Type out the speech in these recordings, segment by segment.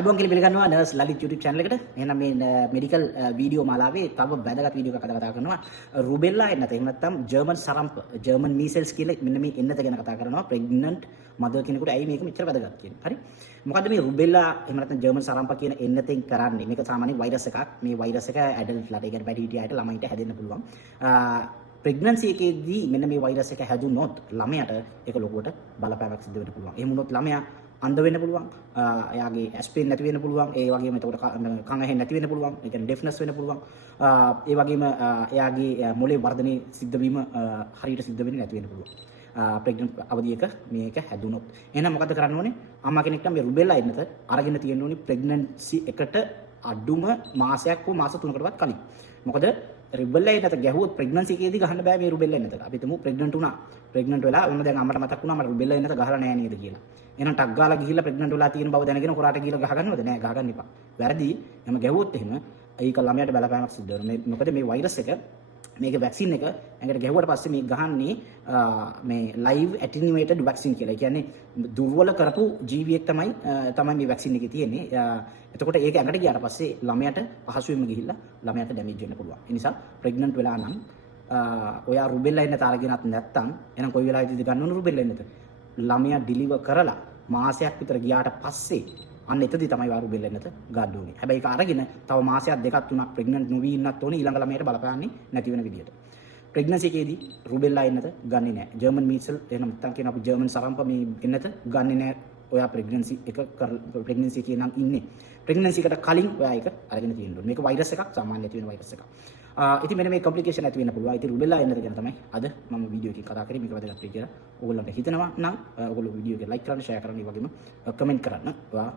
අයිබෝන් කියලා පිළිගන්නවා නර්ස් ලලිත් YouTube channel එකට. එහෙනම් මේ මෙඩිකල් වීඩියෝ මාලාවේ තව වැදගත් වීඩියෝ එකක් අද කතා කරනවා. රුබෙල්ලා එන්නත එහෙම නැත්නම් ජර්මන් සරම්ප ජර්මන් මීසල්ස් කියලා මෙන්න මේ එන්නත ගැන කතා කරනවා. ප්‍රෙග්නන්ට් මදර් කෙනෙකුට ඇයි මේක මෙච්චර වැදගත් කියන්නේ. හරි. මොකද්ද මේ රුබෙල්ලා එහෙම නැත්නම් ජර්මන් සරම්ප කියන එන්නතෙන් කරන්නේ? මේක සාමාන්‍ය වෛරස් එකක්. මේ වෛරස් එක ඇඩල්ට්ලාට ඒ කියන්නේ වැඩිහිටියන්ට ළමයින්ට හැදෙන්න පුළුවන්. ප්‍රෙග්නන්සි එකේදී මෙන්න මේ වෛරස් එක හැදුනොත් ළමයාට ඒක ලොකුවට බලපෑමක් සිදු වෙන්න පුළුවන්. එහෙම වුණොත් ළමයා අන්ධ වෙන්න පුළුවන්. එයාගේ ඇස් පේන්න නැති වෙන්න පුළුවන්. ඒ වගේම එතකොට කන් ඇහෙන්න නැති වෙන්න පුළුවන්. ඒ කියන්නේ ඩෙෆ්නස් වෙන්න පුළුවන්. ඒ වගේම එයාගේ මොලේ වර්ධනයේ සිද්ධ වීම හරියට සිද්ධ වෙන්නේ නැති වෙන්න පුළුවන්. ප්‍රෙග්නන්ට් අවධියක මේක හැදුනොත්. එහෙනම් මොකද කරන්න ඕනේ? අම්මා කෙනෙක් නම් මේ රුබෙල්ලා එන්නත අරගෙන තියෙන්න ඕනේ ප්‍රෙග්නන්සි එකට අඩුම මාසයක් හෝ මාස 3කටවත් කලින්. මොකද රුබෙල්ලා එන්නත ගැහුවොත් ප්‍රෙග්නන්සි එකේදී ගහන්න බෑ මේ රුබෙල්ලා එන්නත. අපි තුමු ප්‍රෙග්නන්ට් වුණා. ප්‍රෙග්නන්ට් වෙලා ඔන්න දැන් අම්මට මතක් වුණා මට රුබෙල්ලා එන්නත ගහලා නෑ නේද කියලා. එහෙනම් ටක් ගාලා ගිහිල්ලා ප්‍රෙග්නන්ට් වෙලා තියෙන බව දැනගෙන කොරාට ගිහිල්ලා ගහගන්නවද? නෑ ගහගන්න එපා. වැරදි. එහෙම ගැහුවොත් එහෙම ඒක ළමයාට බලපෑමක් සිද්ධ වෙනවා. මොකද මේ වෛරස් එක මේක වැක්සින් එක ඇඟට ගැහුවට පස්සේ මේ ගහන්නේ මේ ලයිව් ඇටිනියුමේටඩ් වැක්සින් කියලා. ඒ කියන්නේ දුර්වල කරපු ජීවියෙක් තමයි මේ වැක්සින් එකේ තියෙන්නේ. එතකොට ඒක ඇඟට ගියාට පස්සේ ළමයාට පහසුවෙන්ම ගිහිල්ලා ළමයාට ඩැමේජ් වෙන්න පුළුවන්. ඒ නිසා ප්‍රෙග්නන්ට් වෙලා නම් ඔයා රුබෙල්ලා එන්නත අරගෙනත් නැත්තම් එහෙනම් කොයි වෙලාවෙදිද ගන්න ඕන රුබෙල්ලා එන්නත? ළමයා ඩිලිවර් කරලා මාසයක් විතර ගියාට පස්සේ අන්න එතදී තමයි වා රුබෙල්ලා එන්නත ගන්න ඕනේ. හැබැයි ඒක අරගෙන තව මාසයක් දෙකක් තුනක් ප්‍රෙග්නන්ට් නොවී ඉන්නත් ඕනේ ඊළඟ ළමයට බලපාන්නේ නැති වෙන විදියට. ප්‍රෙග්නන්සි එකේදී රුබෙල්ලා එන්නත ගන්නෙ නෑ. ජර්මන් මීසල් එහෙනම් නැත්නම් කියන අපි ජර්මන් සරම්ප මේ එන්නත ගන්නෙ නෑ. ඔයා ප්‍රෙග්නන්සි එකේ නම් ඉන්නේ. ප්‍රෙග්නන්සි එකට කලින් ඔයා ඒක අරගෙන තියෙන්න ඕනේ. මේක වෛරස් එකක් සාමාන්‍ය ඇති වෙන වෛරස් එකක්. ඉතින් මෙන්න මේ කොම්ප්ලිකේෂන් ඇති වෙන්න පුළුවන්. ඉතින් රුබෙල්ලා එන්නත ගැන තමයි අද මම වීඩියෝ එකකින් කතා කරේ. මේක වැදගත් වෙයි කියලා ඕගොල්ලන්ට හිතෙනවා නම් ඕගොල්ලෝ වීඩියෝ එක ලයික් කරන්න, ෂෙයා කරන්න, ඒ වගේම කමෙන්ට් කරන්න. ඔයා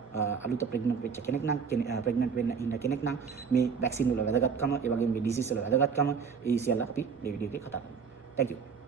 අලුත ප්‍රෙග්නන්ට් වෙච්ච කෙනෙක් නම් ප්‍රෙග්නන්ට් වෙන්න ඉන්න කෙනෙක් නම් මේ වැක්සින් වල වැදගත්කම, ඒ වගේම මේ ඩිසීස් වල වැදගත්කම ඒ සියල්ල අපි මේ වීඩියෝ එකේ කතා කරමු. Thank you.